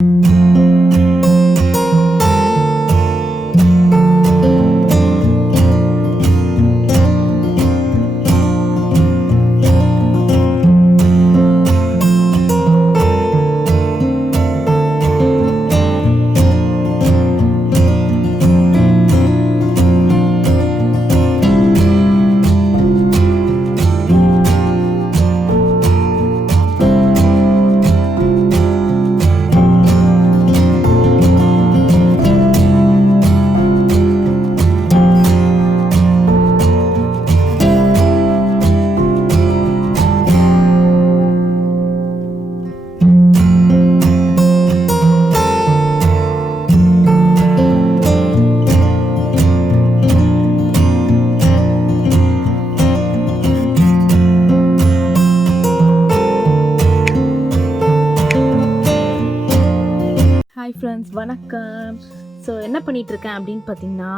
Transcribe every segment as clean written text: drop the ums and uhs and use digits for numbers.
Hi friends, வணக்கம். So என்ன பண்ணிகிட்ருக்கேன் அப்படின்னு பார்த்தீங்கன்னா,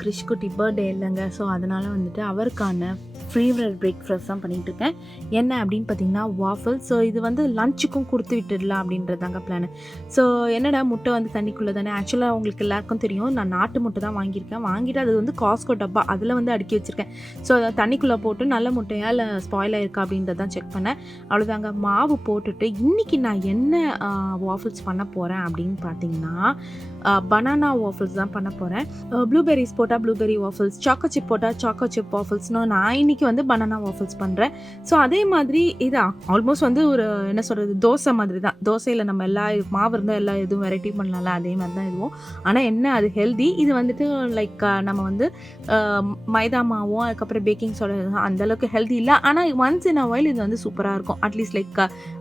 கிறிஷ்குட்டி பர்த்டே இல்லைங்க. ஸோ அதனால் வந்துட்டு அவருக்கான ஃபேவரட் பிரேக்ஃபாஸ்ட் தான் பண்ணிகிட்ருக்கேன். என்ன அப்படின்னு பார்த்தீங்கன்னா வாஃபிள். ஸோ இது வந்து லஞ்சுக்கும் கொடுத்து விட்டுடலாம் அப்படின்றதாங்க பிளான். ஸோ என்னடா முட்டை வந்து தண்ணிக்குள்ளே தானே. ஆக்சுவலாக உங்களுக்கு எல்லாருக்கும் தெரியும், நான் நாட்டு முட்டை தான் வாங்கிட்டு அது வந்து காஸ்கோ டப்பா அதில் வந்து அடுக்கி வச்சுருக்கேன். ஸோ அதை தண்ணிக்குள்ளே போட்டு நல்ல முட்டையா இல்லை ஸ்பாயில் ஆயிருக்கா அப்படின்றதான் செக் பண்ணேன். அவ்வளோதாங்க. மாவு போட்டுட்டு இன்றைக்கி நான் என்ன வாஃபிள்ஸ் பண்ண போகிறேன் அப்படின்னு பார்த்தீங்கன்னா, பனானா வாஃபிள்ஸ் தான் பண்ண போகிறேன். ப்ளூபெரிஸ் போட்டால் ப்ளூபெரி வாஃபிள்ஸ், சாக்கோ சிப் போட்டால் சாக்கோ சிப் வாஃபிள்ஸ்னு நான் இன்றைக்கி வந்து பனானா வாஃபிள்ஸ் பண்ணுறேன். ஸோ அதே மாதிரி இது ஆல்மோஸ்ட் வந்து ஒரு என்ன சொல்கிறது, தோசை மாதிரி தான். தோசையில் நம்ம எல்லா மாவு இருந்தால் எல்லா எதுவும் வெரைட்டி பண்ணலாம்ல, அதே மாதிரி தான் இதுவும். ஆனால் என்ன, அது ஹெல்தி. இது வந்துட்டு லைக் நம்ம வந்து மைதா மாவும் அதுக்கப்புறம் பேக்கிங் சோடா அந்தளவுக்கு ஹெல்தி இல்லை. ஆனால் ஒன்ஸ் இன் அ வைல் இது வந்து சூப்பராக இருக்கும். அட்லீஸ்ட் லைக்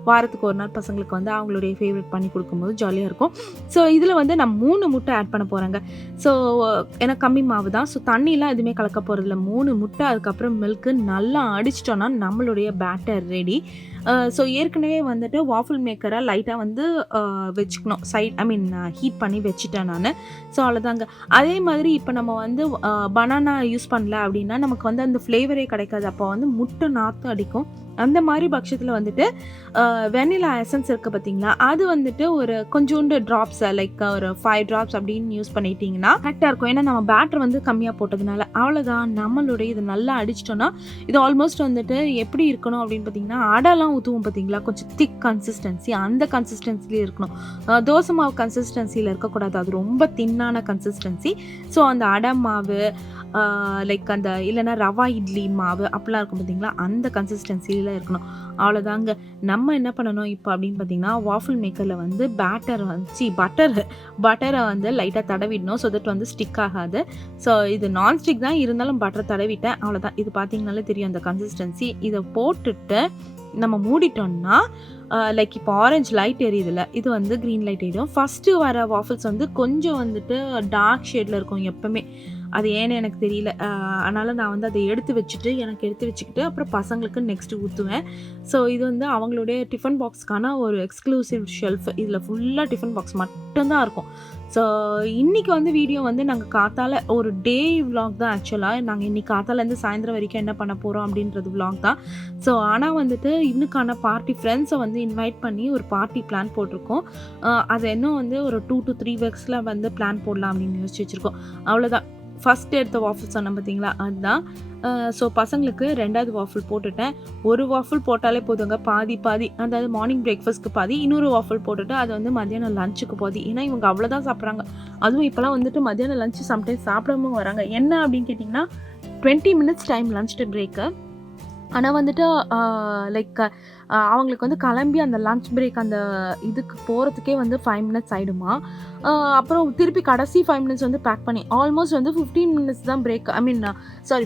வாரத்துக்கு ஒரு நாள் பசங்களுக்கு வந்து அவங்களுடைய ஃபேவரட் பண்ணி கொடுக்கும்போது ஜாலியாக இருக்கும். ஸோ இதில் வந்து நான் 3 முட்டை ஆட் பண்ண போகிறேங்க. ஸோ எனக்கு கம்மி மாவு தான். ஸோ தண்ணிலாம் எதுவுமே கலக்க போகிறதில்ல. 3 முட்டை அதுக்கப்புறம் மில்க்கு நல்லா அடிச்சிட்டோன்னா நம்மளுடைய பேட்டர் ரெடி. ஸோ ஏற்கனவே வந்துட்டு வாஃபிள் மேக்கரை லைட்டாக வந்து வச்சுக்கணும், ஹீட் பண்ணி வச்சுட்டேன் நான். ஸோ அவ்வளோதாங்க. அதே மாதிரி இப்போ நம்ம வந்து பனானா யூஸ் பண்ணல அப்படின்னா நமக்கு வந்து அந்த ஃப்ளேவரே கிடைக்காது. அப்போ வந்து முட்டை நாற்று அடிக்கும். அந்த மாதிரி பட்சத்தில் வந்துட்டு வெனிலா எசன்ஸ் இருக்குது பார்த்தீங்களா, அது வந்துட்டு ஒரு கொஞ்சோண்டு ட்ராப்ஸ் லைக் ஒரு 5 ட்ராப்ஸ் அப்படின்னு யூஸ் பண்ணிட்டீங்கன்னா கரெக்டாக இருக்கும். ஏன்னா நம்ம பேட்டர் வந்து கம்மியாக போட்டதுனால. அவ்வளோதான். நம்மளுடைய இது நல்லா அடிச்சிட்டோன்னா இது ஆல்மோஸ்ட் வந்துட்டு எப்படி இருக்கணும் அப்படின்னு பார்த்தீங்கன்னா, அடைலாம் ஊற்றுவோம் பார்த்தீங்களா, கொஞ்சம் திக் கன்சிஸ்டன்சி, அந்த கன்சிஸ்டன்சிலே இருக்கணும். தோசை மாவு கன்சிஸ்டன்சியில் இருக்கக்கூடாது. அது ரொம்ப தின்னான கன்சிஸ்டன்சி. ஸோ அந்த அடை மாவு லைக் அந்த இல்லைன்னா ரவா இட்லி மாவு அப்படிலாம் இருக்கும் பார்த்தீங்களா, அந்த கன்சிஸ்டன்சியில் இருக்கணும். அவ்வளோதாங்க. நம்ம என்ன பண்ணணும் இப்போ அப்படின்னு பார்த்தீங்கன்னா, வாஃபிள் மேக்கரில் வந்து பட்டரை வந்து லைட்டாக தடவிடணும். ஸோ தட் வந்து ஸ்டிக் ஆகாது. ஸோ இது நான்ஸ்டிக் தான், இருந்தாலும் பட்டரை தடவிட்டேன். அவ்வளோதான். இது பார்த்தீங்கனாலே தெரியும் அந்த கன்சிஸ்டன்சி. இதை போட்டுட்டு நம்ம மூடிட்டோம்னா லைக் இப்போ ஆரஞ்சு லைட் எரியுதுல, இது வந்து க்ரீன் லைட் எரியும். ஃபஸ்ட்டு வர வாஃபிள்ஸ் வந்து கொஞ்சம் வந்துட்டு டார்க் ஷேடில் இருக்கும் எப்போவுமே. அது ஏன்னு எனக்கு தெரியல. அதனால் நான் வந்து அதை எடுத்து வச்சுக்கிட்டு அப்புறம் பசங்களுக்கு நெக்ஸ்ட்டு ஊற்றுவேன். ஸோ இது வந்து அவங்களுடைய டிஃபன் பாக்ஸ்க்கான ஒரு எக்ஸ்க்ளூசிவ் ஷெல்ஃப். இதில் ஃபுல்லாக டிஃபன் பாக்ஸ் மட்டும்தான் இருக்கும். ஸோ இன்றைக்கி வந்து வீடியோ வந்து நாங்கள் காத்தால ஒரு டே விலாக் தான். ஆக்சுவலாக நாங்கள் இன்றைக்கி காத்தாலேருந்து சாயந்தரம் வரைக்கும் என்ன பண்ண போகிறோம் அப்படின்றது விலாக் தான். ஸோ ஆனால் வந்துட்டு இன்னுக்கான பார்ட்டி ஃப்ரெண்ட்ஸை வந்து இன்வைட் பண்ணி ஒரு பார்ட்டி பிளான் போட்டிருக்கோம். அது இன்னும் வந்து ஒரு 2 to 3 வீக்ஸில் வந்து பிளான் போடலாம் அப்படின்னு யோசிச்சு வச்சுருக்கோம். அவ்வளோதான். ஃபஸ்ட்டு எடுத்த வாஃபிள் சொன்னேன் பார்த்தீங்களா, அதுதான். ஸோ பசங்களுக்கு 2வது வாஃபிள் போட்டுட்டேன். ஒரு வாஃபிள் போட்டாலே போதுங்க, பாதி அதாவது மார்னிங் பிரேக்ஃபாஸ்ட்க்கு பாதி, இன்னொரு வாஃபிள் போட்டுட்டு அதை வந்து மத்தியானம் லஞ்சுக்கு பாதி. ஏன்னா இவங்க அவ்வளோதான் சாப்பிட்றாங்க. அதுவும் இப்போலாம் வந்துட்டு மத்தியானம் லஞ்சு சம்டைம்ஸ் சாப்பிடாம வராங்க. என்ன அப்படின்னு கேட்டிங்கன்னா, 20 மினிட்ஸ் டைம் லஞ்ச் பிரேக்கு. ஆனால் வந்துட்டு லைக் அவங்களுக்கு வந்து கிளம்பி அந்த லன்ச் பிரேக் அந்த இதுக்கு போகிறதுக்கே வந்து 5 மினிட்ஸ் ஆகிடுமா. அப்புறம் திருப்பி கடைசி 5 மினிட்ஸ் வந்து பேக் பண்ணி ஆல்மோஸ்ட் வந்து 15 மினிட்ஸ் தான் பிரேக்.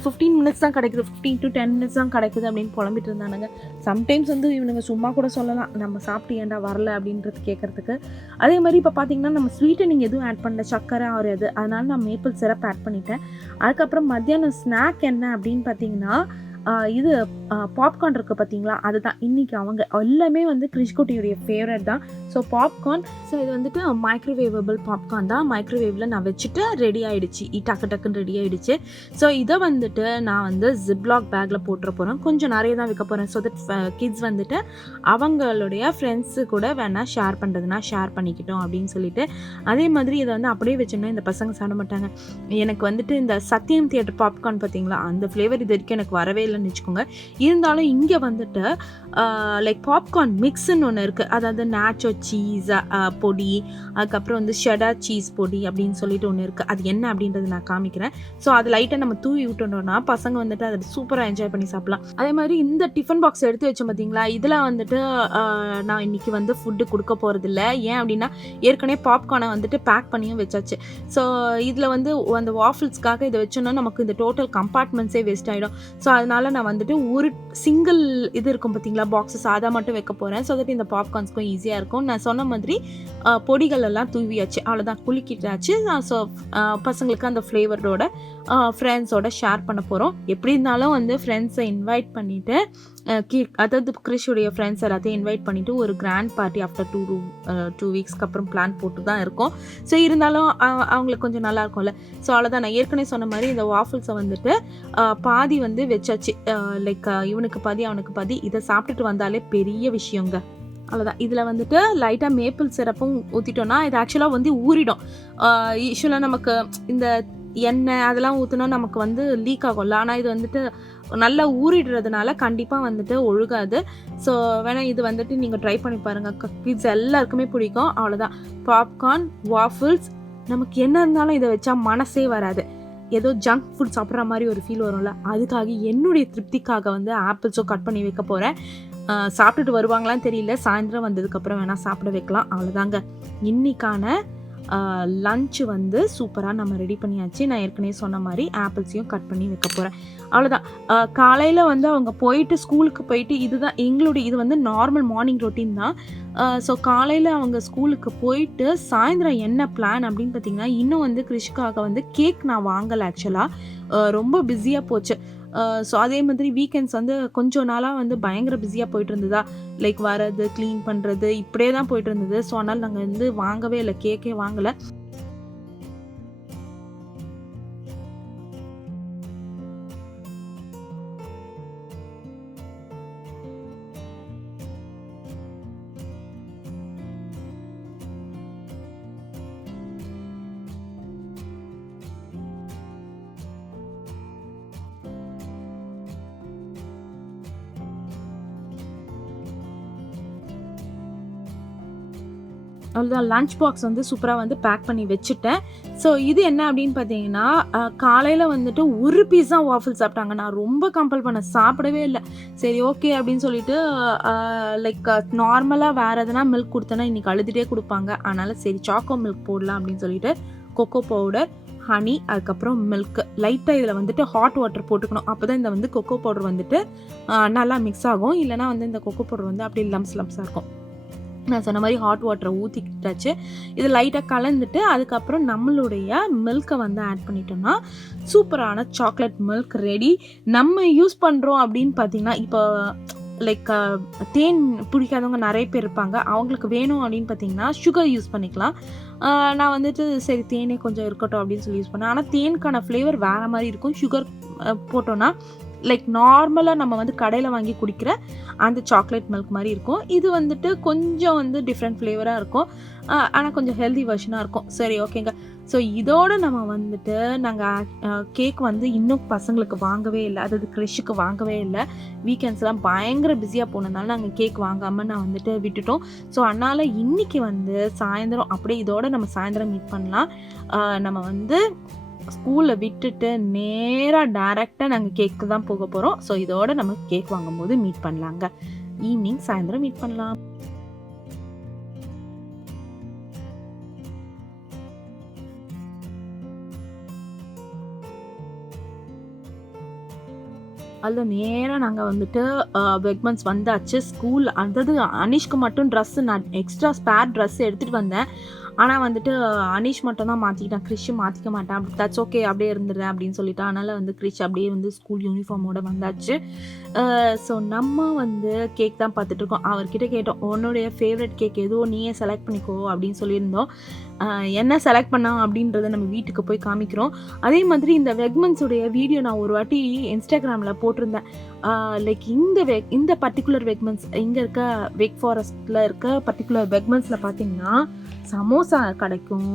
15 மினிட்ஸ் தான் கிடைக்குது, 15 to 10 மினிட்ஸ் தான் கிடைக்குது அப்படின்னு புலம்பிட்டு இருந்தானுங்க. சம்டைம்ஸ் வந்து இவனுங்க சும்மா கூட சொல்லலாம், நம்ம சாப்பிட்டு ஏன்டா வரல அப்படின்றது கேட்குறதுக்கு. அதே மாதிரி இப்போ பார்த்தீங்கன்னா நம்ம ஸ்வீட்டை நீங்கள் எதுவும் ஆட் பண்ணல, சக்கரை ஒரு இது, அதனால நான் மேப்பிள் சிரப் ஆட் பண்ணிட்டேன். அதுக்கப்புறம் மத்தியானம் ஸ்நாக் என்ன அப்படின்னு பார்த்தீங்கன்னா, இது பாப்கார்ன் இருக்குது பார்த்தீங்களா, அதுதான் இன்றைக்கி அவங்க எல்லாமே வந்து கிரிஷ்குட்டியுடைய ஃபேவரட் தான். ஸோ பாப்கார்ன், ஸோ இது வந்துட்டு மைக்ரோவேவபிள் பாப்கார்ன் தான். மைக்ரோவேவில் நான் வச்சுட்டு ரெடி ஆகிடுச்சு, டக்குன்னு ரெடி ஆகிடுச்சு. ஸோ இதை வந்துட்டு நான் வந்து ஜிப்லாக் பேக்கில் போட்டுற போகிறேன். கொஞ்சம் நிறைய தான் வைக்க போகிறேன். ஸோ தட் கிட்ஸ் வந்துட்டு அவங்களுடைய ஃப்ரெண்ட்ஸு கூட வேணால் ஷேர் பண்ணுறதுனா ஷேர் பண்ணிக்கிட்டோம் அப்படின்னு சொல்லிட்டு. அதே மாதிரி இதை வந்து அப்படியே வச்சோன்னா இந்த பசங்க சாப்பிட மாட்டாங்க. எனக்கு வந்துட்டு இந்த சத்யம் தியேட்டர் பாப்கார்ன் பார்த்தீங்களா, அந்த ஃப்ளேவர் இது வரைக்கும் எனக்கு வரவே இல்லைன்னு வச்சுக்கோங்க. இருந்தாலும் இங்கே வந்துட்டு லைக் பாப்கார்ன் மிக்ஸ்ன்னு ஒன்று இருக்குது. அதாவது நேச்சோ சீஸ் பொடி, அதுக்கப்புறம் வந்து ஷெடர் சீஸ் பொடி அப்படின்னு சொல்லிட்டு ஒன்று இருக்குது. அது என்ன அப்படின்றது நான் காமிக்கிறேன். ஸோ அது லைட்டாக நம்ம தூவி விட்டோம்னா பசங்க வந்துட்டு அதை சூப்பராக என்ஜாய் பண்ணி சாப்பிடலாம். அதே மாதிரி இந்த டிஃபன் பாக்ஸ் எடுத்து வச்சோம் பார்த்தீங்களா, இதில் வந்துட்டு நான் இன்றைக்கி வந்து ஃபுட்டு கொடுக்க போகிறதில்ல. ஏன் அப்படின்னா ஏற்கனவே பாப்கார்னை வந்துட்டு பேக் பண்ணியும் வச்சாச்சு. ஸோ இதில் வந்து அந்த வாஃபிள்ஸ்க்காக இதை வச்சோன்னா நமக்கு இந்த டோட்டல் கம்பார்ட்மெண்ட்ஸே வேஸ்ட் ஆகிடும். ஸோ அதனால் நான் வந்துட்டு ஒரு சிங்கிள் இது இருக்கும் பார்த்தீங்களா பாக்ஸஸ், அதை மட்டும் வைக்க போகிறேன். ஸோ தட் இந்த பாப்கார்ன்ஸ்க்கும் ஈஸியாக இருக்கும். நான் சொன்ன மாதிரி பொடிகள் எல்லாம் தூவியாச்சு, அவ்வளோதான், குலுக்கிட்டாச்சு. ஸோ பசங்களுக்கு அந்த ஃப்ளேவரோட ஃப்ரெண்ட்ஸோட ஷேர் பண்ண போகிறோம். எப்படி இருந்தாலும் வந்து ஃப்ரெண்ட்ஸை இன்வைட் பண்ணிவிட்டு அதாவது கிரிஷுடைய ஃப்ரெண்ட்ஸ் எல்லாத்தையும் இன்வைட் பண்ணிவிட்டு ஒரு கிராண்ட் பார்ட்டி ஆஃப்டர் 2 வீக்ஸ்க்கு அப்புறம் பிளான் போட்டு தான் இருக்கும். ஸோ இருந்தாலும் அவங்களுக்கு கொஞ்சம் நல்லா இருக்கும்ல. ஸோ அவ்வளோதான், நான் ஏற்கனவே சொன்ன மாதிரி இந்த வாஃபிள்ஸை வந்துட்டு பாதி வந்து வச்சாச்சு. லைக் இவனுக்கு பாதி அவனுக்கு பாதி. இதை சாப்பிட்டுட்டு வந்தாலே பெரிய விஷயங்க. அவ்வளோதான். இதில் வந்துட்டு லைட்டாக மேப்பிள் சிரப்பும் ஊற்றிட்டோன்னா இது ஆக்சுவலாக வந்து ஊறிடும். யூஸ்வலாக நமக்கு இந்த எண்ணெய் அதெல்லாம் ஊற்றினா நமக்கு வந்து லீக் ஆகும்ல. ஆனால் இது வந்துட்டு நல்லா ஊறிடுறதுனால கண்டிப்பாக வந்துட்டு ஒழுகாது. ஸோ வேணால் இது வந்துட்டு நீங்கள் ட்ரை பண்ணி பாருங்கள், கிட்ஸ் எல்லாருக்குமே பிடிக்கும். அவ்வளோதான், பாப்கார்ன் வாஃபிள்ஸ். நமக்கு என்ன இருந்தாலும் இதை வச்சா மனசே வராது, ஏதோ ஜங்க் ஃபுட் சாப்பிட்ற மாதிரி ஒரு ஃபீல் வரும்ல. அதுக்காக என்னுடைய திருப்திக்காக வந்து ஆப்பிள்ஸும் கட் பண்ணி வைக்க போகிறேன். சாப்பிட்டுட்டு வருவாங்களான்னு தெரியல, சாயந்தரம் வந்ததுக்கப்புறம் வேணால் சாப்பிட வைக்கலாம். அவ்வளோதாங்க, இன்னைக்கான லன்ச்சு வந்து சூப்பராக நம்ம ரெடி பண்ணியாச்சு. நான் ஏற்கனவே சொன்ன மாதிரி ஆப்பிள்ஸையும் கட் பண்ணி வைக்க போகிறேன். அவ்வளோதான். காலையில் வந்து அவங்க போயிட்டு ஸ்கூலுக்கு போயிட்டு இதுதான் எங்களுடைய இது வந்து நார்மல் மார்னிங் ரொட்டீன் தான். ஸோ காலையில் அவங்க ஸ்கூலுக்கு போயிட்டு சாயந்தரம் என்ன பிளான் அப்படின்னு பார்த்தீங்கன்னா, இன்னும் வந்து கிரிஷ்காக வந்து கேக் நான் வாங்கலை. ஆக்சுவலாக ரொம்ப பிஸியாக போச்சு. ஸோ அதே மாதிரி வீக்கெண்ட்ஸ் வந்து கொஞ்சம் நாளாக வந்து பயங்கர பிஸியாக போயிட்டு இருந்ததா, லைக் வரது க்ளீன் பண்ணுறது இப்படியே தான் போயிட்டு இருந்தது. ஸோ அதனால் நாங்கள் வந்து வாங்கவே இல்லை, கேக்கே வாங்கலை. அவ்வளோதான், லன்ச் பாக்ஸ் வந்து சூப்பராக வந்து பேக் பண்ணி வச்சுட்டேன். ஸோ இது என்ன அப்படின்னு பார்த்தீங்கன்னா, காலையில் வந்துட்டு ஒரு பீஸ் தான் வாஃபிள் சாப்பிட்டாங்க. நான் ரொம்ப கம்பல் பண்ண, சாப்பிடவே இல்லை. சரி ஓகே அப்படின்னு சொல்லிட்டு லைக் நார்மலாக வேறு எதனா மில்க் கொடுத்தேன்னா இன்றைக்கி அழுதுகிட்டே கொடுப்பாங்க. அதனால் சரி சாக்கோ மில்க் போடலாம் அப்படின்னு சொல்லிட்டு கொக்கோ பவுடர், ஹனி, அதுக்கப்புறம் மில்க் லைட்டாக இதில் வந்துட்டு ஹாட் வாட்டர் போட்டுக்கணும். அப்போ தான் இந்த வந்து கொக்கோ பவுடர் வந்துட்டு நல்லா மிக்ஸ் ஆகும். இல்லைனா வந்து இந்த கொக்கோ பவுடர் வந்து அப்படியே லம்ஸாக இருக்கும். நான் சொன்ன மாதிரி ஹாட் வாட்டரை ஊற்றிக்கிட்டாச்சு. இது லைட்டாக கலந்துட்டு அதுக்கப்புறம் நம்மளுடைய மில்கை வந்து ஆட் பண்ணிட்டோம்னா சூப்பரான சாக்லேட் மில்க் ரெடி. நம்ம யூஸ் பண்ணுறோம் அப்படின்னு பார்த்தீங்கன்னா, இப்போ லைக் தேன் பிடிக்காதவங்க நிறைய பேர் இருப்பாங்க. அவங்களுக்கு வேணும் அப்படின்னு பார்த்தீங்கன்னா சுகர் யூஸ் பண்ணிக்கலாம். நான் வந்துட்டு சரி தேனே கொஞ்சம் இருக்கட்டும் அப்படின்னு சொல்லி யூஸ் பண்ணேன். ஆனால் தேனுக்கான ஃப்ளேவர் வேறு மாதிரி இருக்கும். சுகர் போட்டோன்னா லைக் நார்மலாக நம்ம வந்து கடையில் வாங்கி குடிக்கிற அந்த சாக்லேட் மில்க் மாதிரி இருக்கும். இது வந்துட்டு கொஞ்சம் வந்து டிஃப்ரெண்ட் ஃப்ளேவராக இருக்கும். ஆனால் கொஞ்சம் ஹெல்தி வெர்ஷனாக இருக்கும். சரி ஓகேங்க. ஸோ இதோடு நம்ம வந்துட்டு நாங்கள் கேக் வந்து இன்னும் பசங்களுக்கு வாங்கவே இல்லை, அதாவது கிரிஷுக்கு வாங்கவே இல்லை. வீக்கெண்ட்ஸ்லாம் பயங்கர பிஸியாக போனதுனால நாங்கள் கேக் வாங்காமல் நான் வந்துட்டு விட்டுட்டோம். ஸோ அதனால் இன்றைக்கி வந்து சாயந்தரம் அப்படியே இதோடு நம்ம சாயந்தரம் மீட் பண்ணலாம். நம்ம வந்து ஸ்கூலில் விட்டுட்டு நேராக டைரெக்டாக நாங்கள் கேக்கு தான் போக போகிறோம். ஸோ இதோட நம்ம கேக் வாங்கும்போது மீட் பண்ணலாங்க. ஈவினிங் சாயந்தரம் மீட் பண்ணலாம். அதில் நேராக நாங்கள் வந்துட்டு வெக்மன்ஸ் வந்தாச்சு. ஸ்கூல் அதாவது அனீஷ்க்கு மட்டும் ட்ரெஸ்ஸு நான் எக்ஸ்ட்ரா ஸ்பேர் ட்ரெஸ் எடுத்துகிட்டு வந்தேன். ஆனால் வந்துட்டு அனீஷ் மட்டும் தான் மாற்றிக்கிட்டான், கிறிஷ் மாற்றிக்க மாட்டேன். அப்படி தட்ஸ் ஓகே அப்படியே இருந்துடுறேன் அப்படின்னு சொல்லிட்டான். அதனால் வந்து கிறிஷ் அப்படியே வந்து ஸ்கூல் யூனிஃபார்மோடு வந்தாச்சு. ஸோ நம்ம வந்து கேக் தான் பார்த்துட்ருக்கோம். அவர்கிட்ட கேட்டோம், உன்னுடைய ஃபேவரட் கேக் எதுவோ நீயே செலக்ட் பண்ணிக்கோ அப்படின்னு சொல்லியிருந்தோம். என்ன செலக்ட் பண்ணோம் அப்படின்றத நம்ம வீட்டுக்கு போய் காமிக்கிறோம். அதே மாதிரி இந்த வெக்மன்ஸுடைய வீடியோ நான் ஒரு வாட்டி இன்ஸ்டாகிராமில் போட்டிருந்தேன். லைக் இந்த பர்டிகுலர் வெக்மன்ஸ் இங்கே இருக்க வேக் ஃபாரஸ்ட்டில் இருக்க பர்டிகுலர் வெக்மன்ஸில் பார்த்தீங்கன்னா சமோசா கிடைக்கும்,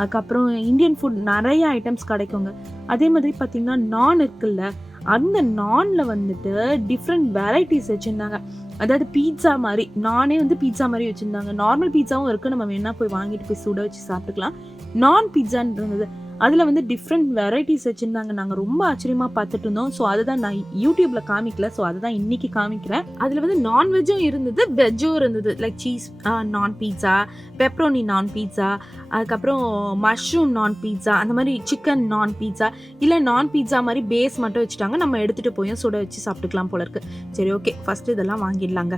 அதுக்கப்புறம் இந்தியன் ஃபுட் நிறைய ஐட்டம்ஸ் கிடைக்குங்க. அதே மாதிரி பார்த்திங்கன்னா நான் இருக்குல்ல, அந்த நானில் வந்துட்டு டிஃப்ரெண்ட் வெரைட்டிஸ் வச்சுருந்தாங்க. அதாவது பீட்சா மாதிரி, நானே வந்து பீட்சா மாதிரி வச்சுருந்தாங்க. நார்மல் பீட்சாவும் இருக்குது, நம்ம வேணால் போய் வாங்கிட்டு போய் சுட வச்சு சாப்பிட்டுக்கலாம். நான் பீட்சான்னு இருந்தது, அதில் வந்து டிஃப்ரெண்ட் வெரைட்டிஸ் வச்சுருந்தாங்க. நாங்கள் ரொம்ப ஆச்சரியமாக பார்த்துட்டு இருந்தோம். ஸோ அதுதான் நான் யூடியூப்பில் காமிக்கல, ஸோ அதை தான் இன்றைக்கி காமிக்கிறேன். அதில் வந்து நான்வெஜ்ஜும் இருந்தது, வெஜ்ஜும் இருந்தது. லைக் சீஸ் நான் பீட்சா, பெப்ரோனி நான் பீட்சா, அதுக்கப்புறம் மஷ்ரூம் நான் பீட்சா, அந்த மாதிரி சிக்கன் நான் பீட்சா. இல்லை நான் பீட்சா மாதிரி பேஸ் மட்டும் வச்சுட்டாங்க, நம்ம எடுத்துகிட்டு போய் சுட வச்சு சாப்பிட்டுக்கலாம் போல இருக்குது. சரி ஓகே, ஃபஸ்ட்டு இதெல்லாம் வாங்கிடலாங்க.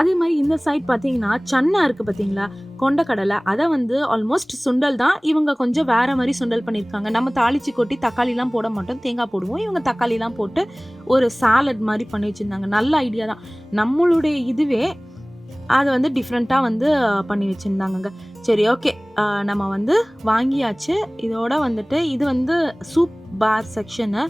அதே மாதிரி இந்த சைட் பார்த்தீங்கன்னா சன்னா இருக்குது பார்த்தீங்களா, கொண்டக்கடலை. அதை வந்து ஆல்மோஸ்ட் சுண்டல் தான், இவங்க கொஞ்சம் வேறு மாதிரி சுண்டல் பண்ணியிருக்காங்க. நம்ம தாளிச்சு கொட்டி தக்காளிலாம் போட மாட்டோம், தேங்காய் போடுவோம். இவங்க தக்காளிலாம் போட்டு ஒரு சாலட் மாதிரி பண்ணி வச்சுருந்தாங்க. நல்ல ஐடியா தான். நம்மளுடைய இதுவே அதை வந்து டிஃப்ரெண்ட்டாக வந்து பண்ணி வச்சுருந்தாங்கங்க. சரி ஓகே, நம்ம வந்து வாங்கியாச்சு. இதோட வந்துட்டு இது வந்து சூப் பார் செக்ஷனு.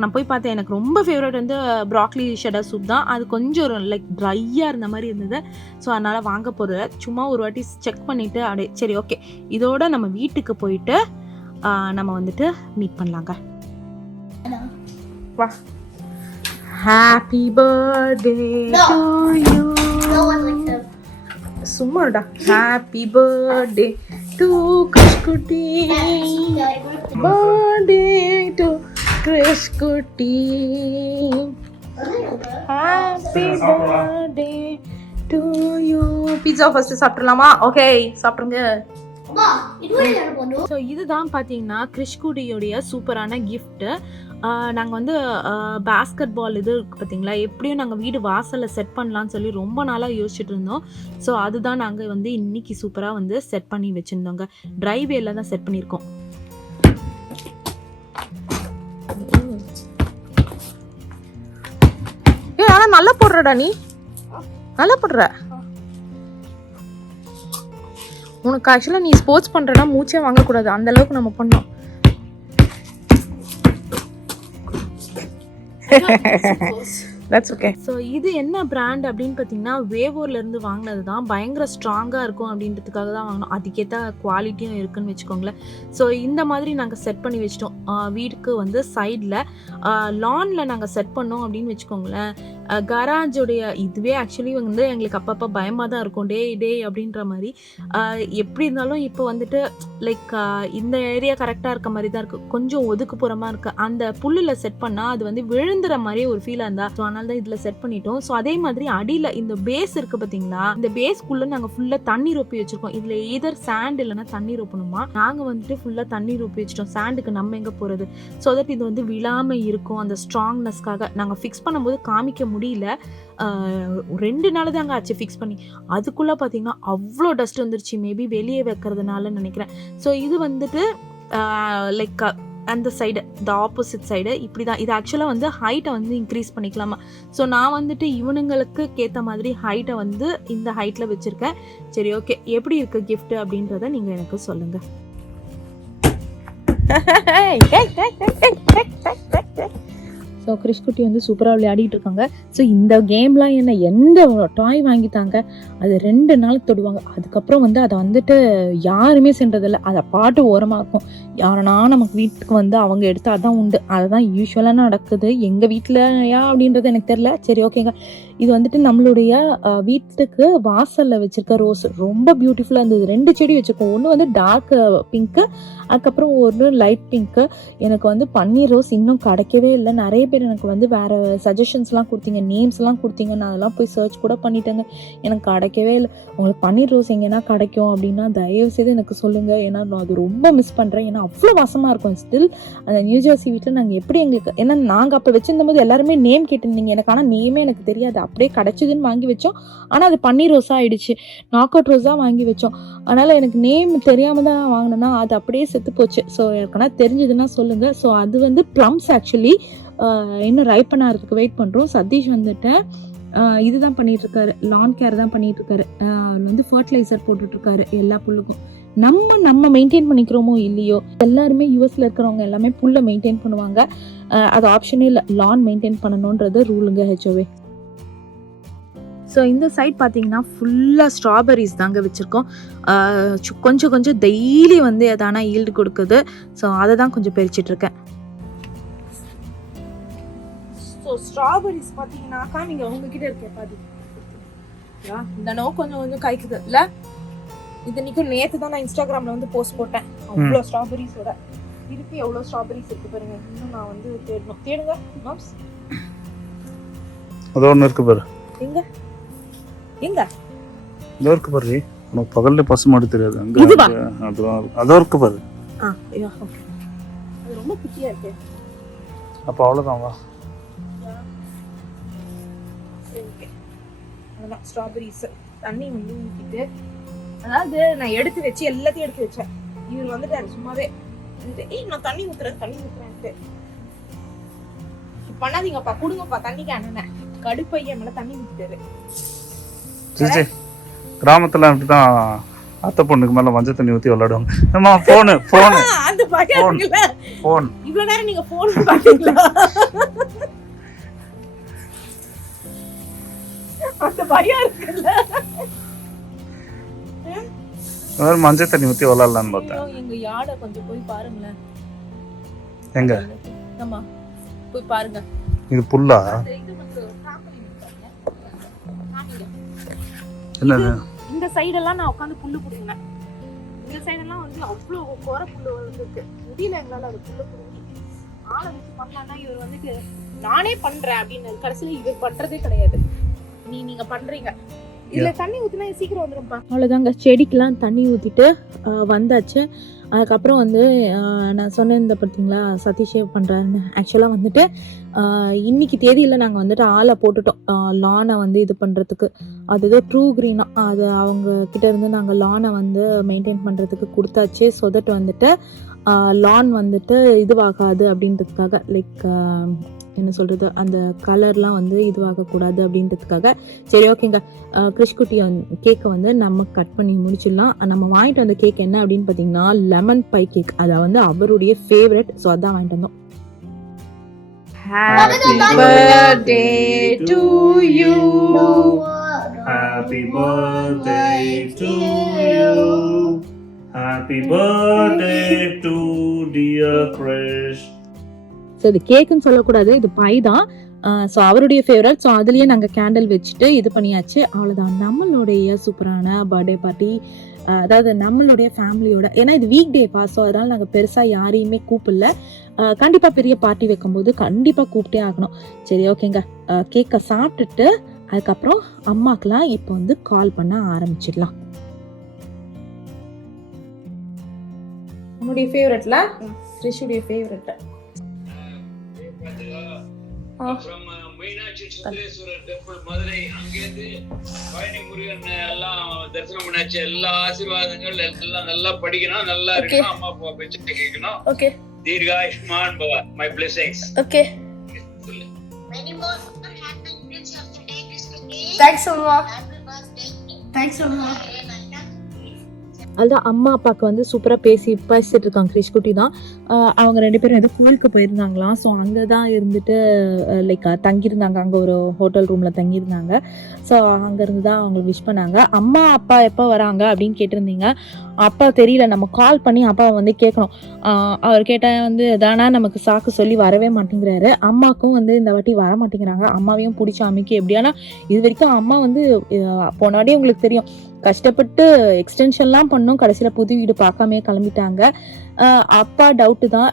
நான் போய் பார்த்தேன், எனக்கு ரொம்ப ஃபேவரட் வந்து ப்ராக்லி ஷெடர் சூப் தான். அது கொஞ்சம் லைக் ட்ரையாக இருந்த மாதிரி இருந்தது. ஸோ அதனால் வாங்க போகிறேன். சும்மா ஒரு வாட்டி செக் பண்ணிவிட்டு அப்படியே சரி ஓகே, இதோட நம்ம வீட்டுக்கு போயிட்டு நம்ம வந்துட்டு மீட் பண்ணலாங்க. வா, ஹாப்பி பர்த்டே டு யூ. சும்மாடா, happy birthday to Krishkutty, birthday to Krishkutty, happy birthday to you. Pizza first சாப்பிடலாமா? ஓகே, சாப்பிடுங்க. ஸோ இதுதான் பார்த்தீங்கன்னா கிறிஷ்குட்டியோடைய சூப்பரான கிஃப்ட்டு. நாங்கள் வந்து பேஸ்கெட் பால் இது இருக்குது பார்த்தீங்களா, எப்படியும் நாங்கள் வீடு வாசலில் செட் பண்ணலான்னு சொல்லி ரொம்ப நாளாக யோசிச்சுட்டு இருந்தோம். ஸோ அதுதான் நாங்கள் வந்து இன்னைக்கு சூப்பராக வந்து செட் பண்ணி வச்சுருந்தோங்க. ட்ரைவேல தான் செட் பண்ணியிருக்கோம். ஆனால் நல்லா போடுறடா, நீ நல்லா போடுற. உனக்கு ஆக்சுவலாக நீ ஸ்போர்ட்ஸ் பண்ணுறனா மூச்சே வாங்கக்கூடாது, அந்த அளவுக்கு நம்ம பண்ணோம். That's okay. ஸோ இது என்ன பிராண்ட் அப்படின்னு பார்த்தீங்கன்னா வேவோர்லேருந்து வாங்கினது தான். பயங்கர ஸ்ட்ராங்காக இருக்கும் அப்படின்றதுக்காக தான் வாங்கினோம். அதுக்கேற்ற குவாலிட்டியும் இருக்குன்னு வச்சுக்கோங்களேன். ஸோ இந்த மாதிரி நாங்கள் செட் பண்ணி வச்சிட்டோம். வீட்டுக்கு வந்து சைடில் லானில் நாங்கள் செட் பண்ணோம் அப்படின்னு வச்சுக்கோங்களேன். கராஜோடைய இதுவே ஆக்சுவலி வந்து எங்களுக்கு அப்பப்போ பயமாக தான் இருக்கும், டே அப்படின்ற மாதிரி. எப்படி இருந்தாலும் இப்போ வந்துட்டு லைக் இந்த ஏரியா கரெக்டாக இருக்க மாதிரி தான் இருக்குது, கொஞ்சம் ஒதுக்குப்புறமாக இருக்குது. அந்த புல்லில் செட் பண்ணால் அது வந்து விழுந்துற மாதிரியே ஒரு ஃபீலாக இருந்தால், ஸோ அதனால தான் இதில் செட் பண்ணிட்டோம். ஸோ அதே மாதிரி அடியில் இந்த பேஸ் இருக்குது பார்த்தீங்களா, இந்த பேஸ்க்குள்ளே நாங்கள் ஃபுல்லாக தண்ணி ரொப்பி வச்சுருக்கோம். இதில் எதர் சாண்ட் இல்லைன்னா தண்ணி ரொப்பணுமா, நாங்கள் வந்துட்டு ஃபுல்லாக தண்ணி ரொப்பி வச்சுட்டோம். சாண்டுக்கு நம்ம எங்கே போகிறது, ஸோ தட் இது வந்து விழாமல் இருக்கும். அந்த ஸ்ட்ராங்னஸ்க்காக நாங்கள் ஃபிக்ஸ் பண்ணும்போது காமிக்க முடியல, 2 நாள் தாங்க ஆச்சு ஃபிக்ஸ் பண்ணி. அதுக்குள்ளே பார்த்தீங்கன்னா அவ்வளோ டஸ்ட் வந்துருச்சு, மேபி வெளியே வைக்கிறதுனால நினைக்கிறேன். ஸோ இது வந்துட்டு லைக் அந்த சைடு, த ஆப்போசிட் சைடு இப்படி தான். இது ஆக்சுவலாக வந்து ஹைட்டை வந்து இன்க்ரீஸ் பண்ணிக்கலாமா. ஸோ நான் வந்துட்டு இவனுங்களுக்கு ஏற்ற மாதிரி ஹைட்டை வந்து இந்த ஹைட்டில் வச்சுருக்கேன். சரி ஓகே, எப்படி இருக்குது கிஃப்ட்டு அப்படின்றத நீங்கள் எனக்கு சொல்லுங்கள். ஸோ கிறிஷ்குட்டி வந்து சூப்பராக விளையாடிட்டு இருக்காங்க. ஸோ இந்த கேம்லாம் எந்த டாய் வாங்கிட்டாங்க, அது 2 நாளுக்கு தொடுவாங்க. அதுக்கப்புறம் வந்து அதை வந்துட்டு யாருமே சென்றதில்லை, அதை பாட்டு ஓரமாக இருக்கும். யாருன்னா நமக்கு வீட்டுக்கு வந்து அவங்க எடுத்து அதான் உண்டு. அதுதான் யூஸ்வலாக நடக்குது எங்கள் வீட்டில். அப்படின்றது எனக்கு தெரியல. சரி ஓகேங்க, இது வந்துட்டு நம்மளுடைய வீட்டுக்கு வாசலில் வச்சுருக்க ரோஸ் ரொம்ப பியூட்டிஃபுல்லாக இருந்தது. 2 செடி வச்சுருக்கோம். ஒன்று வந்து டார்க் பிங்க்கு, அதுக்கப்புறம் ஒரு லைட் பிங்க்கு. எனக்கு வந்து பன்னீர் ரோஸ் இன்னும் கிடைக்கவே இல்லை. நிறைய பேர் எனக்கு வந்து வேறு சஜஷன்ஸ்லாம் கொடுத்தீங்க, நேம்ஸ்லாம் கொடுத்தீங்க. நான் அதெல்லாம் போய் சர்ச் கூட பண்ணிட்டேங்க, எனக்கு கிடைக்கவே இல்லை. உங்களுக்கு பன்னீர் ரோஸ் எங்கேனா கிடைக்கும் அப்படின்னா தயவுசெய்து எனக்கு சொல்லுங்கள். ஏன்னா நான் அது ரொம்ப மிஸ் பண்ணுறேன். ஏன்னா அவ்வளோ வாசமாக இருக்கும். ஸ்டில் அந்த நியூஜெர்சி வீட்டில் நாங்கள் எப்படி எங்களுக்கு, ஏன்னா நாங்கள் அப்போ வச்சுருந்தபோது எல்லாருமே நேம் கேட்டிருந்தீங்க எனக்கு, ஆனால் நேமே எனக்கு தெரியாது. அப்படியே கிடச்சிதுன்னு வாங்கி வச்சோம். ஆனால் அது பன்னீர் ரோஸாக ஆகிடுச்சு. நாக் அவுட் ரோஸாக வாங்கி வச்சோம். அதனால் எனக்கு நேம் தெரியாமல் தான் வாங்கினேன்னா அது அப்படியே செத்து போச்சு. ஸோ எனக்குன்னா தெரிஞ்சதுன்னா சொல்லுங்கள். ஸோ அது வந்து ப்ளம்ஸ் ஆக்சுவலி இன்னும் ரைப் பண்ணாததுக்கு வெயிட் பண்ணுறோம். சதீஷ் வந்துட்டு இதுதான் பண்ணிகிட்ருக்காரு, லான் கேர் தான் பண்ணிகிட்ருக்காரு. அவர் வந்து ஃபர்டிலைசர் போட்டுட்ருக்காரு எல்லா புல்லுக்கும். நம்ம மெயின்டைன் பண்ணிக்கிறோமோ இல்லையோ, எல்லாருமே யூஎஸில் இருக்கிறவங்க எல்லாமே புல்லை மெயின்டைன் பண்ணுவாங்க. அது ஆப்ஷனே இல்லை, லான் மெயின்டைன் பண்ணணுன்றது ரூலுங்க ஹெச்ஓவே. ஸோ இந்த சைட் பார்த்தீங்கன்னா ஃபுல்லாக ஸ்ட்ராபெரிஸ் தாங்க வச்சுருக்கோம். கொஞ்சம் டெய்லி வந்து எதானா ஈல்டு கொடுக்குது. ஸோ அதை தான் கொஞ்சம் பறிச்சிட்ருக்கேன். ஸோ ஸ்ட்ராபெரிஸ் பார்த்தீங்கன்னாக்கா நீங்கள் உங்ககிட்ட இருக்க பார்த்தீங்களா, இந்த நோ கொஞ்சம் காய்க்குது இல்லை? இது நிற்கும். நேற்று தான் நான் இன்ஸ்டாகிராமில் வந்து போஸ்ட் போட்டேன். அவ்வளோ ஸ்ட்ராபெரிஸோட திருப்பி எவ்வளோ ஸ்ட்ராபெரிஸ் இருக்குது பாருங்க. இன்னும் நான் வந்து தேடுங்க மாம்ஸ். அது ஒன்று இருக்கு பாரு. எங்க எங்க இதோ இருக்கு பாரு. உனக்கு பகல்ல பசுமாடு தெரியாது. அங்கே அதோ இருக்கு பாரு. ஓகே. அது ரொம்ப குட்டியாக இருக்கு. அப்போ அவ்வளோதான் வா. அதான் ஸ்ட்ராபெரிஸ் தண்ணி வந்து ஊற்றிட்டு, அதாவது நான் எடுத்து வச்சு எல்லாத்தையும் எடுத்து வச்சேன். இவர் வந்துட்டாரு சும்மாவே, நான் தண்ணி ஊத்துறேன்ட்டு பண்ணாதீங்கப்பா, கொடுங்கப்பா தண்ணி கேன கடுப்பைய மேல தண்ணி ஊத்திட்டாரு. கிராமத்துல அப்படிதான் அத்தை பொண்ணுக்கு மேல மஞ்சள் தண்ணி ஊத்தி விளையாடுவாங்க. போன் அந்த பயம் இல்ல. போன் இவ்வளவு நேரம் நீங்க போன் பாத்தீங்களா? அந்த பயம் இருக்குல்ல. மஞ்சள் தண்ணி ஊத்தி விளையாடலான்னு பார்த்தேன். எங்க யாட கொஞ்சம் போய் பாருங்களேன். எங்க? ஆமா போய் பாருங்க. இது புல்லா? என்னது? இந்த சைடெல்லாம் நான் உட்காந்து புல்லு புடுங்கினேன். இந்த சைடெல்லாம் வந்து அவ்வளோ கோர புல்லு வந்துருக்கு. முடியல எங்களால் அது புல்லு புடுங்கி. ஆளை வச்சு பண்ணலான்னா இவர் வந்துட்டு நானே பண்றேன் அப்படின்னு கடைசியில் இவர் பண்றதே கிடையாது. நீங்க பண்றீங்க. இதுல தண்ணி ஊத்தினா சீக்கிரம் வந்துரும்ப்பா. அவ்வளோதாங்க, செடிக்கெல்லாம் தண்ணி ஊற்றிட்டு வந்தாச்சு. அதுக்கப்புறம் வந்து நான் சொன்னேன் இந்த பார்த்தீங்களா சதீஷே பண்ணுறாருன்னு. ஆக்சுவலாக வந்துட்டு இன்னைக்கு தேதியில் நாங்கள் வந்துட்டு ஆளை போட்டுட்டோம் லானை வந்து இது பண்ணுறதுக்கு. அது ஏதோ ட்ரூ க்ரீனாக அது அவங்க கிட்ட இருந்து நாங்கள் லானை வந்து மெயின்டைன் பண்ணுறதுக்கு கொடுத்தாச்சு. ஸோ தட் வந்துட்டு லான் வந்துட்டு இதுவாகாது அப்படின்றதுக்காக, லைக் என்ன சொல்கிறது, அந்த கலர்லாம் வந்து இதுவாகக்கூடாது அப்படின்றதுக்காக. சரி ஓகேங்க, கிறிஷ்குட்டி கேக்கை வந்து நம்ம கட் பண்ணி முடிச்சிடலாம். நம்ம வாங்கிட்டு வந்த கேக் என்ன அப்படின்னு பார்த்தீங்கன்னா லெமன் பை கேக். அதை வந்து அவருடைய ஃபேவரட். ஸோ அதான் வாங்கிட்டு வந்தோம். Happy birthday to you. Happy birthday to you. Happy birthday to dear Krish. So இது கேக்குன்னு சொல்லக்கூடாது, இது பை தான். ஸோ அவருடைய ஃபேவரட். ஸோ அதுலேயே நாங்கள் கேண்டில் வச்சுட்டு இது பண்ணியாச்சு. அவ்வளோதான், நம்மளுடைய சூப்பரான பர்த்டே பார்ட்டி. அதாவது நம்மளுடைய ஃபேமிலியோட, ஏன்னா இது வீக் டேப்பா. ஸோ அதனால் நாங்கள் பெருசாக யாரையுமே கூப்பிடல. கண்டிப்பாக பெரிய பார்ட்டி வைக்கும்போது கண்டிப்பாக கூப்பிட்டே ஆகணும். சரி ஓகேங்க, கேக்கை சாப்பிட்டுட்டு அதுக்கப்புறம் அம்மாக்கெலாம் இப்போ வந்து கால் பண்ண ஆரம்பிச்சிடலாம். உன்னுடைய ஃபேவரட்ல கிறிஷுடைய ஃபேவரட். மீனாட்சி சுந்தரேஸ்வரர் டெம்பிள் மதுரை, அங்கேருந்து பழனி முருகன் எல்லாம் தரிசனம் பண்ணாச்சு. எல்லா ஆசீர்வாதங்கள் எல்லாம் நல்லா படிக்கணும், நல்லா இருக்கணும், அம்மா அப்பா பேச்சு கேட்கணும். ஓகே, தீர்காயுஷ்மான் பவ. My blessings. Okay, many more happy birthdays of the day, Krish. thanks so much. Thanks so much. அதுதான் அம்மா அப்பாவுக்கு வந்து சூப்பராக பேசிட்டு இருக்காங்க. கிறிஷ்குட்டி தான். அவங்க 2 பேரும் எதோ ஸ்கூலுக்கு போயிருந்தாங்களாம். ஸோ அங்கே தான் இருந்துட்டு லைக் தங்கியிருந்தாங்க. அங்கே ஒரு ஹோட்டல் ரூமில் தங்கியிருந்தாங்க. ஸோ அங்கேருந்து தான் அவங்களுக்கு விஷ் பண்ணாங்க. அம்மா அப்பா எப்போ வராங்க அப்படின்னு கேட்டிருந்தீங்க. அப்பா தெரியல, நம்ம கால் பண்ணி அப்பாவை வந்து கேட்கணும். அவர் கேட்டால் வந்து தானா நமக்கு சாக்கு சொல்லி வரவே மாட்டேங்கிறாரு. அம்மாவுக்கும் வந்து இந்த வாட்டி வர மாட்டேங்கிறாங்க. அம்மாவையும் பிடிச்ச அமைக்க எப்படியானா இது வரைக்கும் அம்மா வந்து போனாடியே உங்களுக்கு தெரியும் கஷ்டப்பட்டு எக்ஸ்டென்ஷன்லாம் பண்ணோம். கடைசியில் புது வீடு பார்க்காமே கிளம்பிட்டாங்க. அப்பா டவுட்டு தான்,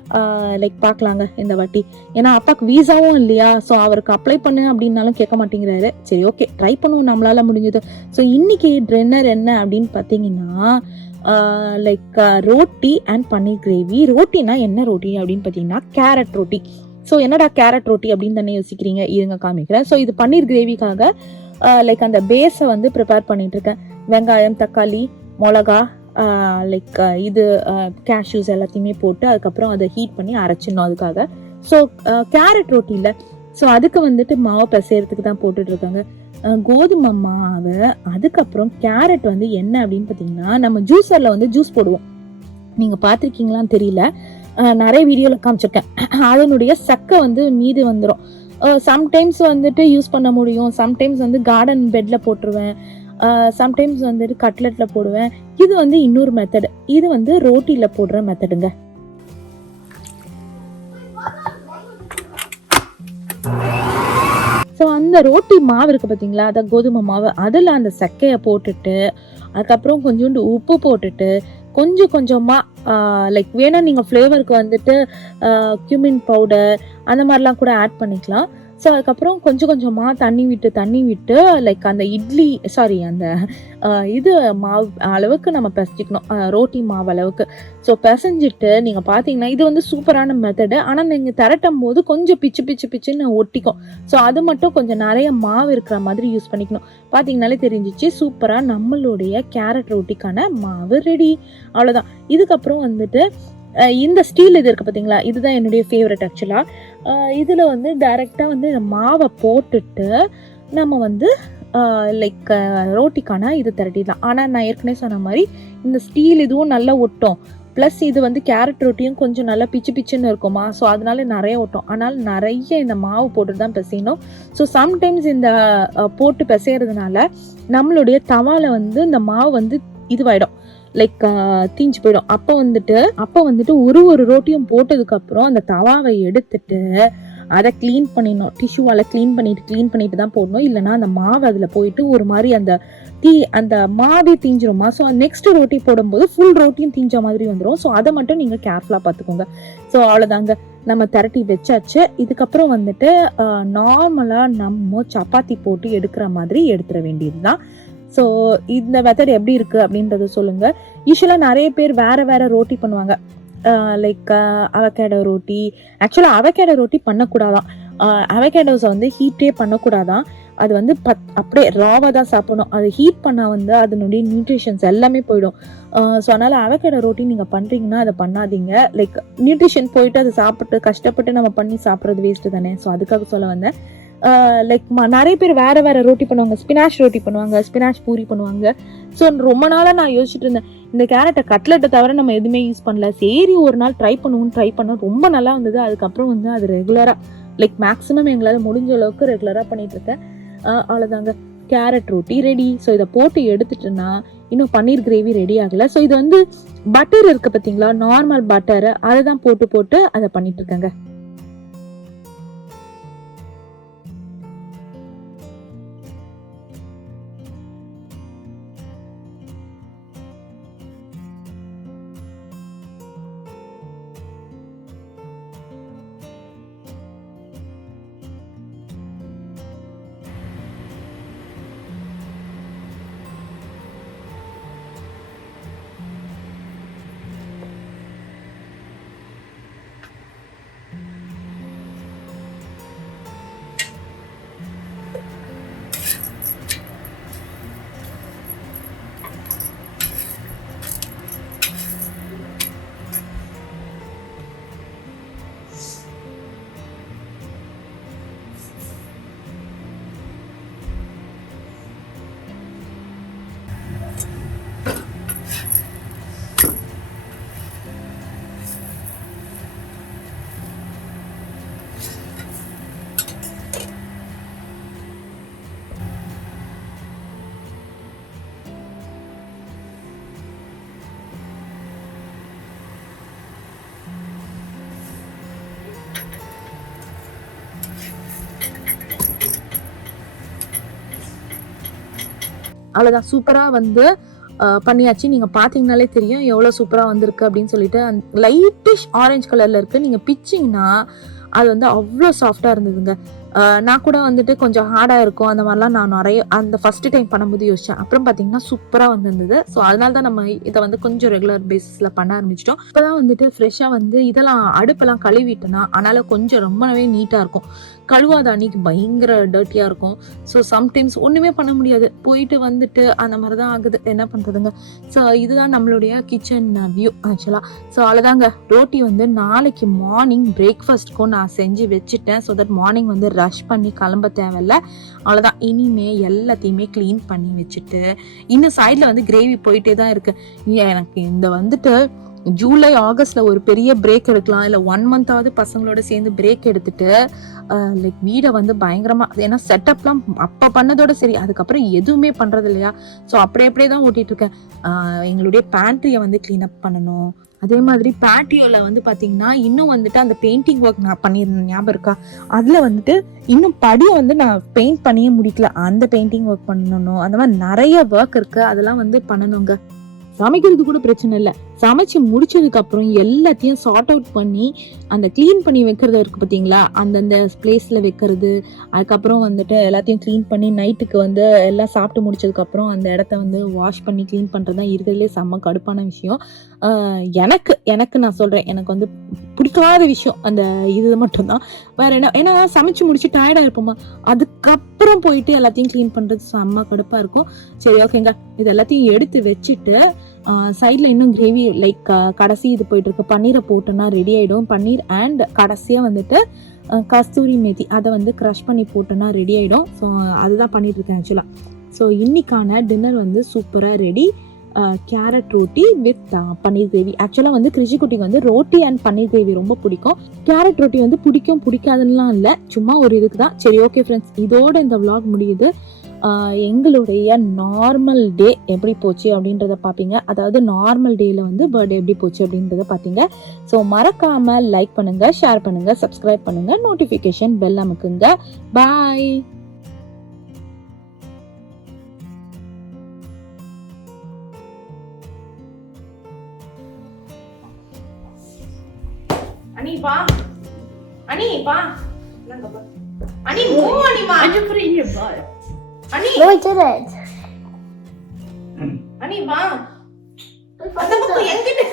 லைக் பார்க்கலாங்க இந்த வாட்டி. ஏன்னா அப்பாவுக்கு வீசாவும் இல்லையா. ஸோ அவருக்கு அப்ளை பண்ணு அப்படின்னாலும் கேட்க மாட்டேங்கிறாரு. சரி ஓகே ட்ரை பண்ணுவோம் நம்மளால முடிஞ்சது. ஸோ இன்னைக்கு டின்னர் என்ன அப்படின்னு பார்த்தீங்கன்னா like roti and paneer gravy. ரோட்டினா என்ன ரோட்டி அப்படின்னு பார்த்தீங்கன்னா கேரட் ரோட்டி. ஸோ என்னடா கேரட் ரோட்டி அப்படின்னு தானே யோசிக்கிறீங்க, இருங்க காமிக்கிறேன். ஸோ இது பன்னீர் கிரேவிக்காக லைக் அந்த பேஸை வந்து ப்ரிப்பேர் பண்ணிட்டு இருக்கேன். வெங்காயம், தக்காளி, மிளகா, லைக் இது கேஷ்யூஸ் எல்லாத்தையுமே போட்டு அதுக்கப்புறம் அதை ஹீட் பண்ணி அரைச்சிடணும் அதுக்காக. ஸோ கேரட் ரோட்டி இல்லை, ஸோ அதுக்கு வந்துட்டு மாவு பிசையறதுக்கு தான் போட்டுட்டு இருக்காங்க. கோதுமை மாவை, அதுக்கப்புறம் கேரட் வந்து என்ன அப்படின்னு பார்த்தீங்கன்னா நம்ம ஜூஸரில் வந்து ஜூஸ் போடுவோம். நீங்கள் பார்த்துருக்கீங்களான்னு தெரியல, நிறைய வீடியோவில் காமிச்சிருக்கேன். அதனுடைய சக்கை வந்து மீது வந்துடும். சம்டைம்ஸ் வந்துட்டு யூஸ் பண்ண முடியும், சம்டைம்ஸ் வந்து கார்டன் பெட்டில் போட்டுருவேன், சம்டைம்ஸ் வந்துட்டு கட்லெட்டில் போடுவேன். இது வந்து இன்னொரு மெத்தடு, இது வந்து ரோட்டியில் போடுற மெத்தடுங்க. ஸோ அந்த ரோட்டி மாவு இருக்குது பார்த்தீங்களா, அதை கோதுமை மாவு, அதில் அந்த சக்கையை போட்டுட்டு அதுக்கப்புறம் கொஞ்சோண்டு உப்பு போட்டுட்டு கொஞ்சம் கொஞ்சமாக லைக் வேணால் நீங்கள் ஃப்ளேவருக்கு வந்துட்டு கியூமின் பவுடர் அந்த மாதிரிலாம் கூட ஆட் பண்ணிக்கலாம். ஸோ அதுக்கப்புறம் கொஞ்சம் கொஞ்சமாக தண்ணி விட்டு லைக் அந்த இட்லி அந்த இது மாவு அளவுக்கு நம்ம பிசைஞ்சிக்கணும், ரோட்டி மாவு அளவுக்கு. ஸோ பிசைஞ்சிட்டு நீங்கள் பார்த்தீங்கன்னா இது வந்து சூப்பரான மெத்தடு. ஆனால் நீங்கள் திரட்டும் போது கொஞ்சம் பிச்சுன்னு ஒட்டிக்கும். ஸோ அது மட்டும் கொஞ்சம் நிறைய மாவு இருக்கிற மாதிரி யூஸ் பண்ணிக்கணும். பார்த்தீங்கனாலே தெரிஞ்சிச்சு சூப்பராக நம்மளுடைய கேரட் ரோட்டிக்கான மாவு ரெடி. அவ்வளோதான். இதுக்கப்புறம் வந்துட்டு இந்த ஸ்டீல் இது இருக்குது பார்த்தீங்களா, இதுதான் என்னுடைய ஃபேவரட் ஆக்சுவலாக. இதில் வந்து டைரெக்டாக வந்து மாவை போட்டுட்டு நம்ம வந்து லைக் ரோட்டிக்கான இது திரட்டிடலாம். ஆனால் நான் ஏற்கனவே சொன்ன மாதிரி இந்த ஸ்டீல் இதுவும் நல்லா ஒட்டும், ப்ளஸ் இது வந்து கேரட் ரொட்டியும் கொஞ்சம் நல்லா பிச்சுன்னு இருக்குமா. ஸோ அதனால நிறைய ஒட்டும். ஆனால் நிறைய இந்த மாவு போட்டு தான் பிசையணும். ஸோ சம்டைம்ஸ் இந்த போட்டு பிசைகிறதுனால நம்மளுடைய தவாவில் வந்து இந்த மாவு வந்து இதுவாயிடும், லைக் தீஞ்சு போயிடும். அப்போ வந்துட்டு ஒரு ரோட்டியும் போட்டதுக்கப்புறம் அந்த தவாவை எடுத்துட்டு அதை க்ளீன் பண்ணிடணும். டிஷ்யூவால் க்ளீன் பண்ணிட்டு தான் போடணும். இல்லைனா அந்த மாவு அதில் போயிட்டு ஒரு மாதிரி அந்த மாவே தீஞ்சிருமா. ஸோ நெக்ஸ்ட் ரோட்டி போடும்போது ஃபுல் ரோட்டியும் தீஞ்ச மாதிரி வந்துடும். ஸோ அதை மட்டும் நீங்கள் கேர்ஃபுல்லாக பார்த்துக்கோங்க. ஸோ அவ்வளோதாங்க, நம்ம திரட்டி வச்சாச்சு. இதுக்கப்புறம் வந்துட்டு நார்மலாக நம்ம சப்பாத்தி போட்டு எடுக்கிற மாதிரி எடுத்துட வேண்டியது தான். ஸோ இந்த மெத்தட் எப்படி இருக்குது அப்படின்றத சொல்லுங்கள். யூஸ்வலாக நிறைய பேர் வேறு ரோட்டி பண்ணுவாங்க, லைக் அவகேடோ ரோட்டி. ஆக்சுவலாக அவகேடோ ரோட்டி பண்ணக்கூடாதான், அவகேடோஸை வந்து ஹீட்டே பண்ணக்கூடாதான். அது வந்து அப்படியே ராவாக தான் சாப்பிடணும். அது ஹீட் பண்ணால் வந்து அதனுடைய நியூட்ரிஷன்ஸ் எல்லாமே போயிடும். ஸோ அதனால் அவகேடோ ரோட்டி நீங்கள் பண்ணுறீங்கன்னா அதை பண்ணாதீங்க. லைக் நியூட்ரிஷன் போயிட்டு அதை சாப்பிட்டு கஷ்டப்பட்டு நம்ம பண்ணி சாப்பிட்றது வேஸ்ட்டு தானே. ஸோ அதுக்காக சொல்ல வந்தேன். லைக் நிறைய பேர் வேறு ரோட்டி பண்ணுவாங்க, ஸ்பினாஷ் ரோட்டி பண்ணுவாங்க, ஸ்பினாஷ் பூரி பண்ணுவாங்க. ஸோ ரொம்ப நாளாக நான் யோசிச்சுட்டு இருந்தேன், இந்த கேரட்டை கட்லெட்டை தவிர நம்ம எதுவுமே யூஸ் பண்ணல. சரி ஒரு நாள் ட்ரை பண்ண ரொம்ப நல்லா வந்தது. அதுக்கப்புறம் வந்து அது ரெகுலராக லைக் மேக்ஸிமம் எங்களால் முடிஞ்ச அளவுக்கு ரெகுலராக பண்ணிட்டு இருக்கேன். அவ்வளோதாங்க, கேரட் ரோட்டி ரெடி. ஸோ இதை போட்டு எடுத்துட்டேன்னா இன்னும் பன்னீர் கிரேவி ரெடி ஆகலை. ஸோ இது வந்து பட்டர் இருக்குது பார்த்தீங்களா, நார்மல் பட்டரு, அதை தான் போட்டு அதை பண்ணிட்டு இருக்கேங்க. அவ்வளோதான். சூப்பராக வந்து பண்ணியாச்சு. நீங்கள் பார்த்தீங்கனாலே தெரியும் எவ்வளோ சூப்பராக வந்திருக்கு அப்படின்னு சொல்லிட்டு. அந்த லைட்டிஷ் ஆரஞ்சு கலரில் இருக்குது. நீங்கள் பிச்சிங்கன்னா அது வந்து அவ்வளோ சாஃப்டாக இருந்ததுங்க. நான் கூட வந்துட்டு கொஞ்சம் ஹார்டாக இருக்கும் அந்த மாதிரிலாம் நான் நிறைய அந்த ஃபஸ்ட்டு டைம் பண்ணும்போது யோசித்தேன். அப்புறம் பார்த்தீங்கன்னா சூப்பராக வந்திருந்தது. ஸோ அதனால தான் நம்ம இதை வந்து கொஞ்சம் ரெகுலர் பேசிஸில் பண்ண ஆரம்பிச்சிட்டோம். இப்போ தான் வந்துட்டு ஃப்ரெஷ்ஷாக வந்து இதெல்லாம் அடுப்பெல்லாம் கழுவிட்டேன்னா அதனால் கொஞ்சம் ரொம்பவே நீட்டாக இருக்கும். கழுவாத அன்னைக்கு பயங்கர டர்ட்டியாக இருக்கும். ஸோ சம்டைம்ஸ் ஒன்றுமே பண்ண முடியாது, போயிட்டு வந்துட்டு அந்த மாதிரி தான் ஆகுது. என்ன பண்ணுறதுங்க. ஸோ இதுதான் நம்மளுடைய கிச்சன் வியூ ஆக்சுவலாக. ஸோ அவ்வளோதாங்க. ரோட்டி வந்து நாளைக்கு மார்னிங் பிரேக்ஃபாஸ்ட்க்கும் நான் செஞ்சு வச்சுட்டேன். ஸோ தட் மார்னிங் வந்து ரஷ் பண்ணி கிளம்ப தேவையில்ல. அவ்வளோதான். இனிமே எல்லாத்தையுமே க்ளீன் பண்ணி வச்சுட்டு இன்னும் சைடில் வந்து கிரேவி போயிட்டே தான் இருக்கு. எனக்கு இந்த வந்துட்டு ஜூலை ஆகஸ்ட்ல ஒரு பெரிய பிரேக் எடுக்கலாம், இல்லை 1 மந்தாவது பசங்களோட சேர்ந்து பிரேக் எடுத்துட்டு லைக் வீடை வந்து பயங்கரமா, ஏன்னா செட்டப்லாம் அப்போ பண்ணதோட சரி, அதுக்கப்புறம் எதுவுமே பண்றது இல்லையா. ஸோ அப்படியே தான் ஓட்டிட்டு இருக்கேன். எங்களுடைய பேண்ட்ரியை வந்து கிளீன் அப் பண்ணணும். அதே மாதிரி பேட்டியோவில் வந்து பார்த்தீங்கன்னா இன்னும் வந்துட்டு அந்த பெயிண்டிங் ஒர்க் நான் பண்ணியிருந்தேன், ஞாபகம் இருக்கா? அதில் வந்துட்டு இன்னும் படியை வந்து நான் பெயிண்ட் பண்ணியே முடிக்கல, அந்த பெயிண்டிங் ஒர்க் பண்ணணும். அந்த மாதிரி நிறைய ஒர்க் இருக்குது, அதெல்லாம் வந்து பண்ணணுங்க. சமைக்கிறது கூட பிரச்சனை இல்லை, சமைச்சு முடிச்சதுக்கு அப்புறம் எல்லாத்தையும் சார்ட் அவுட் பண்ணி அந்த க்ளீன் பண்ணி வைக்கிறது இருக்கு பார்த்தீங்களா, அந்தந்த பிளேஸ்ல வைக்கிறது. அதுக்கப்புறம் வந்துட்டு எல்லாத்தையும் க்ளீன் பண்ணி நைட்டுக்கு வந்து எல்லாம் சாப்பிட்டு முடிச்சதுக்கப்புறம் அந்த இடத்த வந்து வாஷ் பண்ணி க்ளீன் பண்ணுறது தான் இருக்கிறதுலே செம்ம கடுப்பான விஷயம். எனக்கு நான் சொல்கிறேன், எனக்கு வந்து பிடிக்காத விஷயம் அந்த இது மட்டும்தான். வேற என்ன, ஏன்னா சமைச்சு முடிச்சு டயர்டாக இருப்போமா, அதுக்கப்புறம் போயிட்டு எல்லாத்தையும் க்ளீன் பண்ணுறது செம்ம கடுப்பாக இருக்கும். சரி ஓகேங்க, இது எல்லாத்தையும் எடுத்து வச்சுட்டு சைடில் இன்னும் கிரேவி லைக் கடைசி இது போயிட்டு இருக்கு. பன்னீரை போட்டோன்னா ரெடி ஆகிடும். பன்னீர் அண்ட் கடைசியாக வந்துட்டு கஸ்தூரி மேத்தி அதை வந்து க்ரஷ் பண்ணி போட்டோன்னா ரெடி ஆகிடும். ஸோ அதுதான் பண்ணிட்டு இருக்கேன் ஆக்சுவலாக. ஸோ இன்னைக்கான டின்னர் வந்து சூப்பராக ready. Carrot roti with paneer gravy. ஆக்சுவலாக வந்து கிருஷிக்குட்டிக்கு வந்து ரோட்டி அண்ட் பன்னீர் கிரேவி ரொம்ப பிடிக்கும். கேரட் ரோட்டி வந்து பிடிக்காதுன்னெலாம் இல்லை, சும்மா ஒரு இதுக்கு தான். சரி ஓகே ஃப்ரெண்ட்ஸ், இதோட இந்த vlog முடியுது. எங்களுடைய நார்மல் டே எப்படி போச்சு அப்படின்றத பார்ப்பீங்க. அதாவது நார்மல் டேயில் வந்து பர்த்டே எப்படி போச்சு அப்படின்றத பார்த்தீங்க. ஸோ மறக்காமல் லைக் பண்ணுங்கள், ஷேர் பண்ணுங்கள், சப்ஸ்கிரைப் பண்ணுங்கள், நோட்டிஃபிகேஷன் பெல் அமுக்குங்க. பாய். அனிப்பா அனிப்பா அனி மூ அனிமா I just put it in your butt. Ani No, I didn't. அனிப்பா அந்த பக்கம் எங்கிட்ட